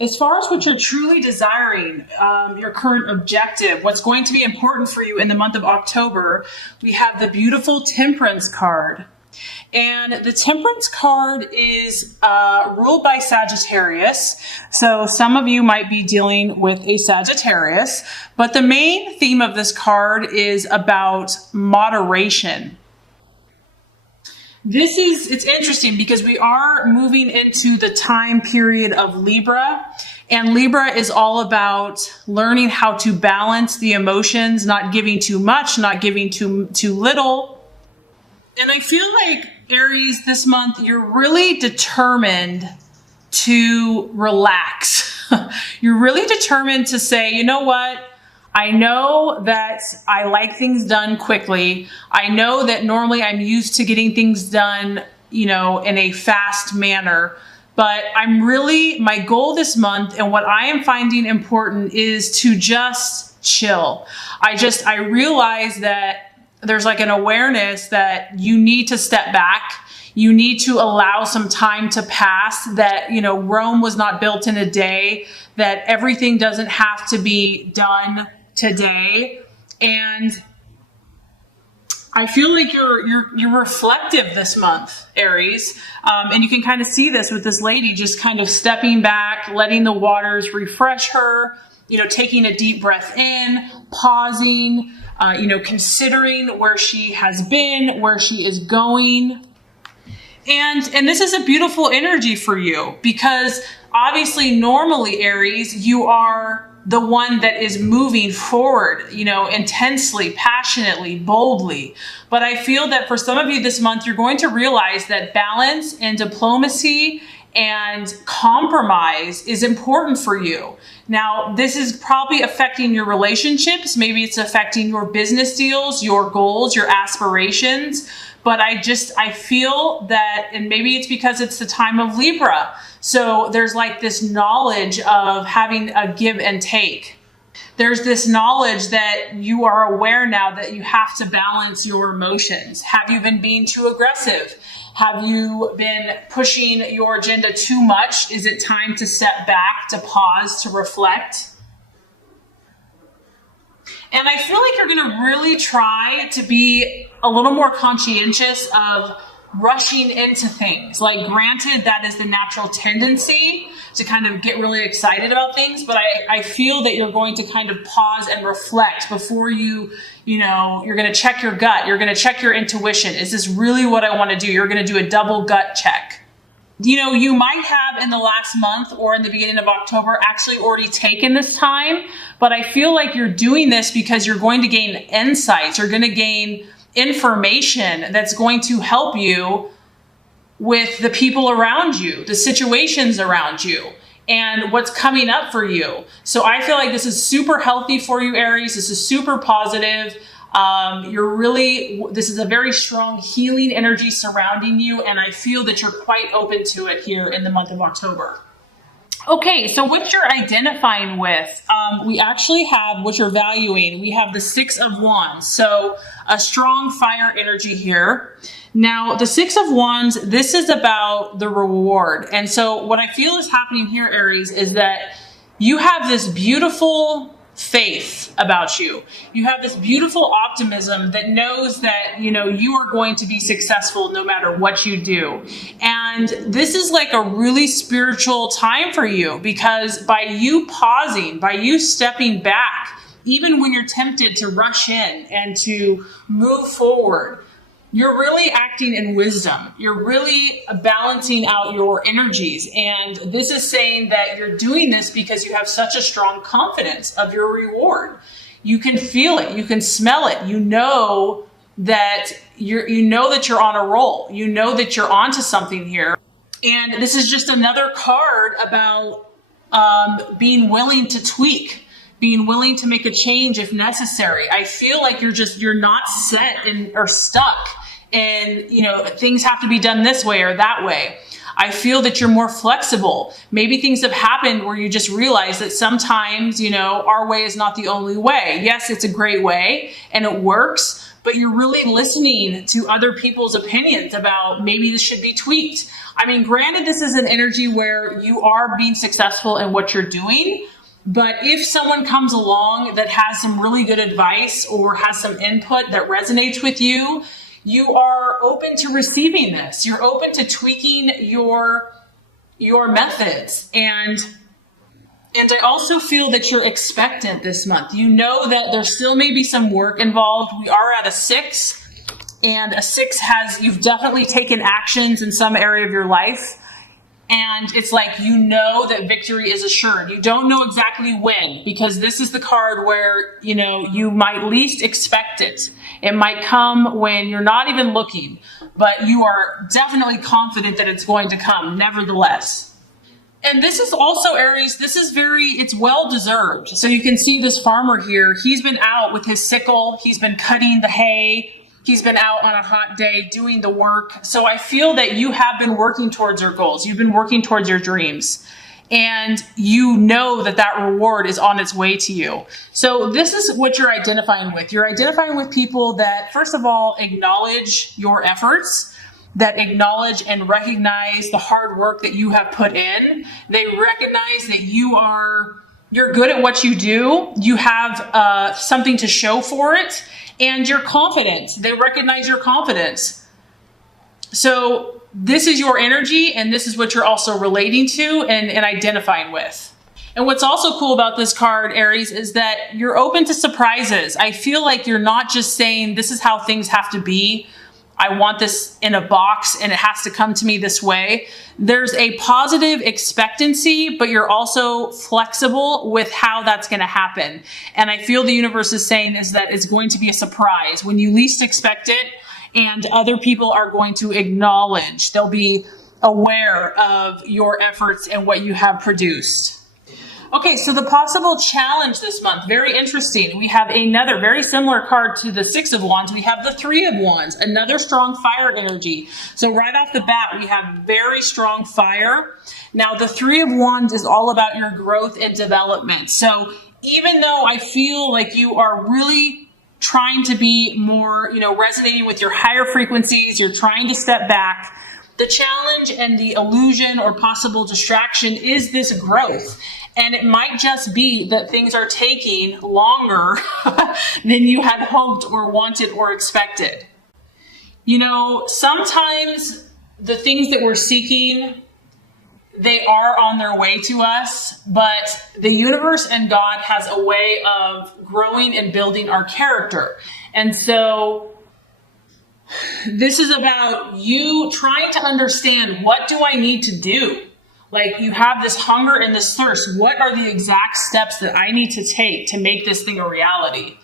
As far as what you're truly desiring, your current objective, what's going to be important for you in the month of October, we have the beautiful Temperance card. And the Temperance card is ruled by Sagittarius. So some of you might be dealing with a Sagittarius, but the main theme of this card is about moderation. It's interesting because we are moving into the time period of Libra, and Libra is all about learning how to balance the emotions, not giving too much, not giving too little. And I feel like, Aries, this month, you're really determined to relax. You're really determined to say, you know what? I know that I like things done quickly. I know that normally I'm used to getting things done, in a fast manner. But my goal this month and what I am finding important is to just chill. I realize that there's like an awareness that you need to step back. You need to allow some time to pass, that, Rome was not built in a day, that everything doesn't have to be done today. And I feel like you're reflective this month, Aries. And you can kind of see this with this lady just kind of stepping back, letting the waters refresh her, taking a deep breath in, pausing, considering where she has been, where she is going. And this is a beautiful energy for you because obviously normally, Aries, you are the one that is moving forward, intensely, passionately, boldly. But I feel that for some of you this month, you're going to realize that balance and diplomacy and compromise is important for you. Now, this is probably affecting your relationships. Maybe it's affecting your business deals, your goals, your aspirations. But I feel that, and maybe it's because it's the time of Libra. So there's like this knowledge of having a give and take. There's this knowledge that you are aware now that you have to balance your emotions. Have you been being too aggressive? Have you been pushing your agenda too much? Is it time to step back, to pause, to reflect? And I feel like you're going to really try to be a little more conscientious of rushing into things. Like, granted, that is the natural tendency to kind of get really excited about things, but I feel that you're going to kind of pause and reflect before you're going to check your gut. You're going to check your intuition. Is this really what I want to do? You're going to do a double gut check. You might have in the last month or in the beginning of October actually already taken this time, but I feel like you're doing this because you're going to gain insights. You're going to gain information that's going to help you with the people around you, the situations around you, and what's coming up for you. So I feel like this is super healthy for you, Aries. This is super positive. This is a very strong healing energy surrounding you, and I feel that you're quite open to it here in the month of October. Okay, so what you're identifying with, we actually have what you're valuing. We have the Six of Wands, so a strong fire energy here. Now, the Six of Wands, this is about the reward. And so what I feel is happening here, Aries, is that you have this beautiful faith about you. You have this beautiful optimism that knows that, you are going to be successful no matter what you do. And this is like a really spiritual time for you, because by you pausing, by you stepping back, even when you're tempted to rush in and to move forward, you're really acting in wisdom. You're really balancing out your energies. And this is saying that you're doing this because you have such a strong confidence of your reward. You can feel it. You can smell it. You know that you're on a roll. You know that you're onto something here. And this is just another card about being willing to tweak, being willing to make a change if necessary. I feel like you're not set or stuck and, things have to be done this way or that way. I feel that you're more flexible. Maybe things have happened where you just realize that sometimes, our way is not the only way. Yes, it's a great way and it works, but you're really listening to other people's opinions about maybe this should be tweaked. I mean, granted, this is an energy where you are being successful in what you're doing, but if someone comes along that has some really good advice or has some input that resonates with you, you are open to receiving this. You're open to tweaking your methods. And I also feel that you're expectant this month. You know that there still may be some work involved. We are at a 6, and a 6 you've definitely taken actions in some area of your life. And it's like, you know that victory is assured. You don't know exactly when, because this is the card where, you might least expect it. It might come when you're not even looking, but you are definitely confident that it's going to come nevertheless. And this is also, Aries, it's well deserved. So you can see this farmer here, he's been out with his sickle, he's been cutting the hay, he's been out on a hot day doing the work. So I feel that you have been working towards your goals. You've been working towards your dreams. And you know that reward is on its way to you. So this is what you're identifying with. You're identifying with people that, first of all, acknowledge your efforts, that acknowledge and recognize the hard work that you have put in. They recognize that you're good at what you do. You have something to show for it, and you're confident. They recognize your confidence. So this is your energy, and this is what you're also relating to and identifying with. And what's also cool about this card, Aries, is that you're open to surprises. I feel like you're not just saying, this is how things have to be. I want this in a box and it has to come to me this way. There's a positive expectancy, but you're also flexible with how that's going to happen. And I feel the universe is saying is that it's going to be a surprise when you least expect it, and other people are going to acknowledge. They'll be aware of your efforts and what you have produced. Okay, so the possible challenge this month, very interesting. We have another very similar card to the 6 of Wands. We have the 3 of Wands, another strong fire energy. So right off the bat, we have very strong fire. Now, the 3 of Wands is all about your growth and development. So even though I feel like you are really trying to be more, resonating with your higher frequencies, you're trying to step back, the challenge and the illusion or possible distraction is this growth. And it might just be that things are taking longer than you had hoped or wanted or expected. Sometimes the things that we're seeking, they are on their way to us, but the universe and God has a way of growing and building our character. And so this is about you trying to understand, what do I need to do? Like, you have this hunger and this thirst. What are the exact steps that I need to take to make this thing a reality?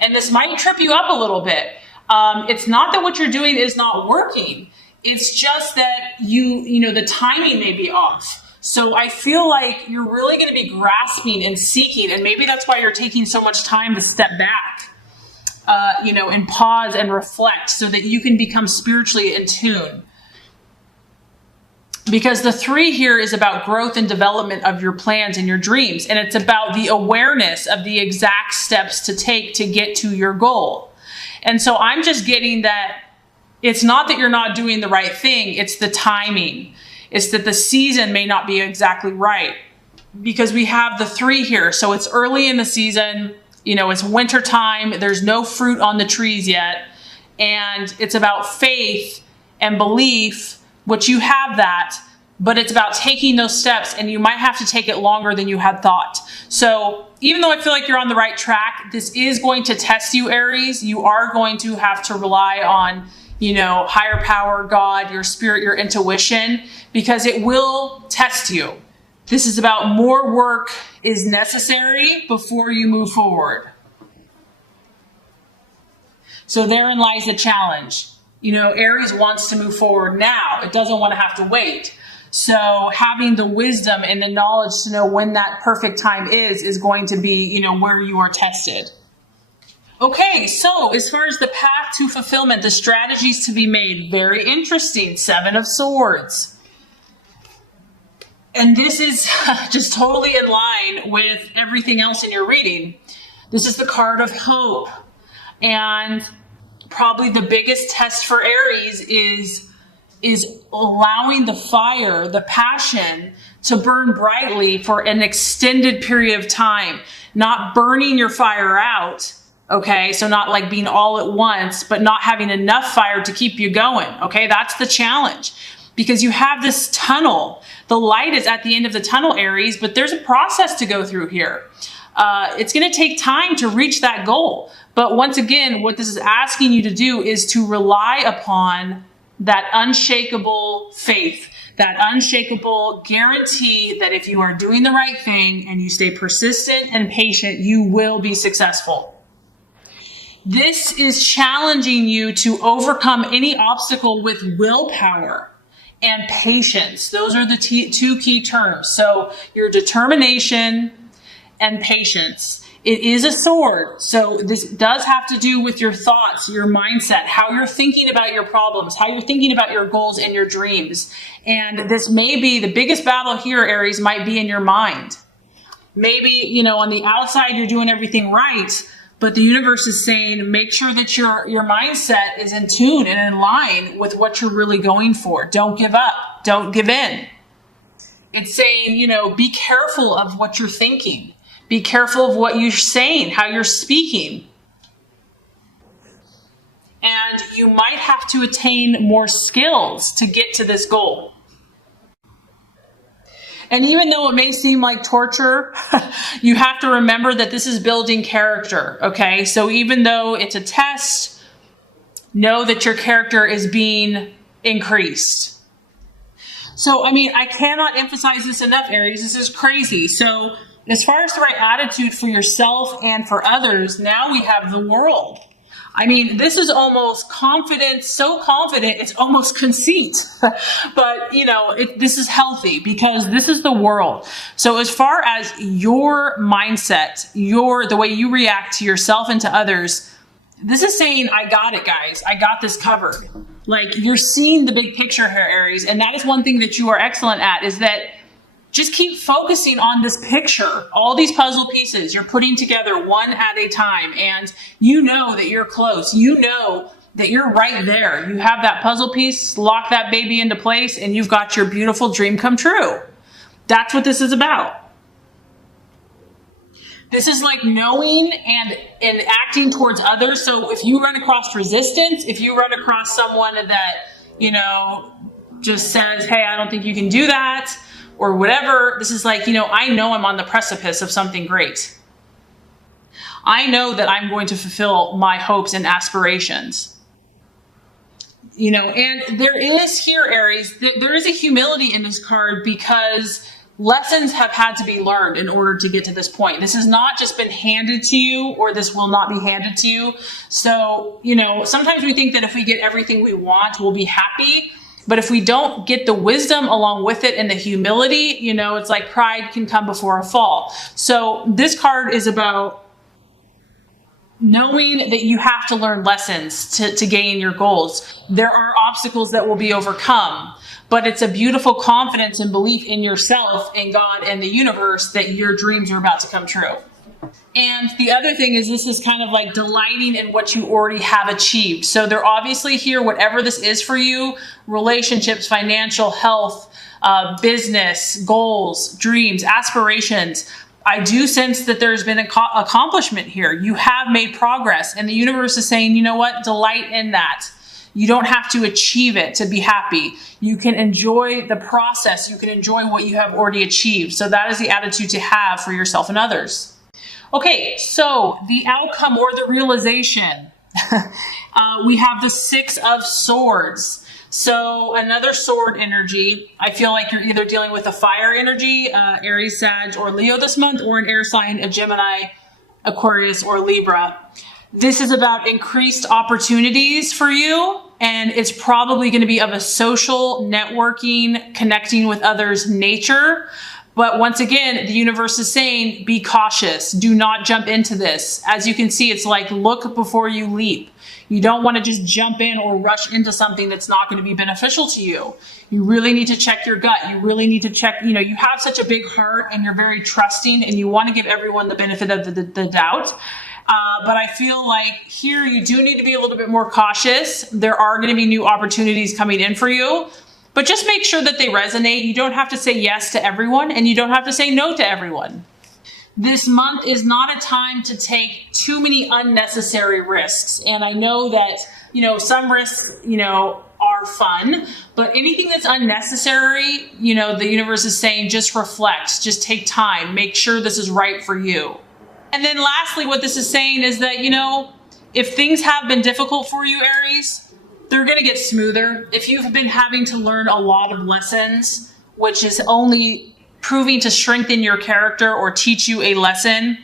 And this might trip you up a little bit. It's not that what you're doing is not working. It's just that the timing may be off. So I feel like you're really going to be grasping and seeking, and maybe that's why you're taking so much time to step back, and pause and reflect so that you can become spiritually in tune. Because the 3 here is about growth and development of your plans and your dreams. And it's about the awareness of the exact steps to take to get to your goal. And so I'm just getting that it's not that you're not doing the right thing. It's the timing. It's that the season may not be exactly right, because we have the 3 here. So it's early in the season, it's winter time. There's no fruit on the trees yet. And it's about faith and belief, which you have that, but it's about taking those steps, and you might have to take it longer than you had thought. So even though I feel like you're on the right track, this is going to test you, Aries. You are going to have to rely on, higher power, God, your spirit, your intuition, because it will test you. This is about more work is necessary before you move forward. So therein lies the challenge. Aries wants to move forward now. It doesn't want to have to wait. So having the wisdom and the knowledge to know when that perfect time is going to be, where you are tested. Okay, so as far as the path to fulfillment, the strategies to be made, very interesting. 7 of Swords. And this is just totally in line with everything else in your reading. This is the card of hope. And probably the biggest test for Aries is allowing the fire, the passion, to burn brightly for an extended period of time, not burning your fire out. Okay, so not like being all at once, but not having enough fire to keep you going. Okay, that's the challenge, because you have this tunnel. The light is at the end of the tunnel, Aries, but there's a process to go through here. It's going to take time to reach that goal. But once again, what this is asking you to do is to rely upon that unshakable faith, that unshakable guarantee that if you are doing the right thing and you stay persistent and patient, you will be successful. This is challenging you to overcome any obstacle with willpower and patience. Those are the two key terms. So your determination and patience. It is a sword. So this does have to do with your thoughts, your mindset, how you're thinking about your problems, how you're thinking about your goals and your dreams. And this may be the biggest battle here, Aries, might be in your mind. Maybe, on the outside, you're doing everything right, but the universe is saying, make sure that your mindset is in tune and in line with what you're really going for. Don't give up. Don't give in. It's saying, be careful of what you're thinking. Be careful of what you're saying, how you're speaking. And you might have to attain more skills to get to this goal. And even though it may seem like torture, you have to remember that this is building character, okay? So even though it's a test, know that your character is being increased. So, I cannot emphasize this enough, Aries. This is crazy. So, as far as the right attitude for yourself and for others, now we have the world. This is almost confidence, so confident, it's almost conceit. But, this is healthy because this is the world. So as far as your mindset, the way you react to yourself and to others, this is saying, I got it, guys. I got this covered. Like, you're seeing the big picture here, Aries. And that is one thing that you are excellent at, is that just keep focusing on this picture, all these puzzle pieces you're putting together one at a time. And you know that you're close. You know that you're right there. You have that puzzle piece, lock that baby into place, and you've got your beautiful dream come true. That's what this is about. This is like knowing and acting towards others. So if you run across resistance, if you run across someone that, just says, hey, I don't think you can do that, or whatever, this is like, I know I'm on the precipice of something great. I know that I'm going to fulfill my hopes and aspirations. And there is here, Aries, there is a humility in this card, because lessons have had to be learned in order to get to this point. This has not just been handed to you, or this will not be handed to you. So, sometimes we think that if we get everything we want, we'll be happy. But if we don't get the wisdom along with it and the humility, it's like pride can come before a fall. So this card is about knowing that you have to learn lessons to gain your goals. There are obstacles that will be overcome, but it's a beautiful confidence and belief in yourself, in God, and the universe that your dreams are about to come true. And the other thing is, this is kind of like delighting in what you already have achieved. So they're obviously here, whatever this is for you, relationships, financial, health, business, goals, dreams, aspirations. I do sense that there's been an accomplishment here. You have made progress, and the universe is saying, you know what, delight in that. You don't have to achieve it to be happy. You can enjoy the process. You can enjoy what you have already achieved. So that is the attitude to have for yourself and others. Okay, so the outcome or the realization. We have the Six of Swords. So another sword energy. I feel like you're either dealing with a fire energy, Aries, Sag, or Leo this month, or an air sign, a Gemini, Aquarius, or Libra. This is about increased opportunities for you, and it's probably going to be of a social, networking, connecting with others nature. But once again, the universe is saying, be cautious. Do not jump into this. As you can see, it's like, look before you leap. You don't want to just jump in or rush into something that's not going to be beneficial to you. You really need to check your gut. You really need to check, you have such a big heart and you're very trusting, and you want to give everyone the benefit of the doubt. But I feel like here you do need to be a little bit more cautious. There are going to be new opportunities coming in for you, but just make sure that they resonate. You don't have to say yes to everyone, and you don't have to say no to everyone. This month is not a time to take too many unnecessary risks. And I know that, some risks, are fun, but anything that's unnecessary, the universe is saying just reflect, just take time, make sure this is right for you. And then lastly, what this is saying is that, if things have been difficult for you, Aries, they're going to get smoother. If you've been having to learn a lot of lessons, which is only proving to strengthen your character or teach you a lesson,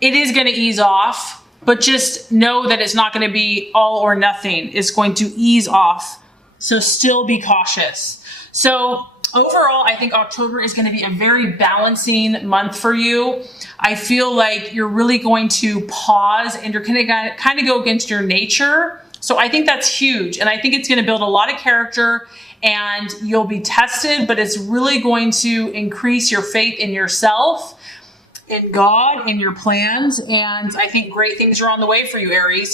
it is going to ease off, but just know that it's not going to be all or nothing. It's going to ease off. So still be cautious. So overall, I think October is going to be a very balancing month for you. I feel like you're really going to pause and you're going to kind of go against your nature. So I think that's huge. And I think it's going to build a lot of character, and you'll be tested, but it's really going to increase your faith in yourself, in God, in your plans. And I think great things are on the way for you, Aries.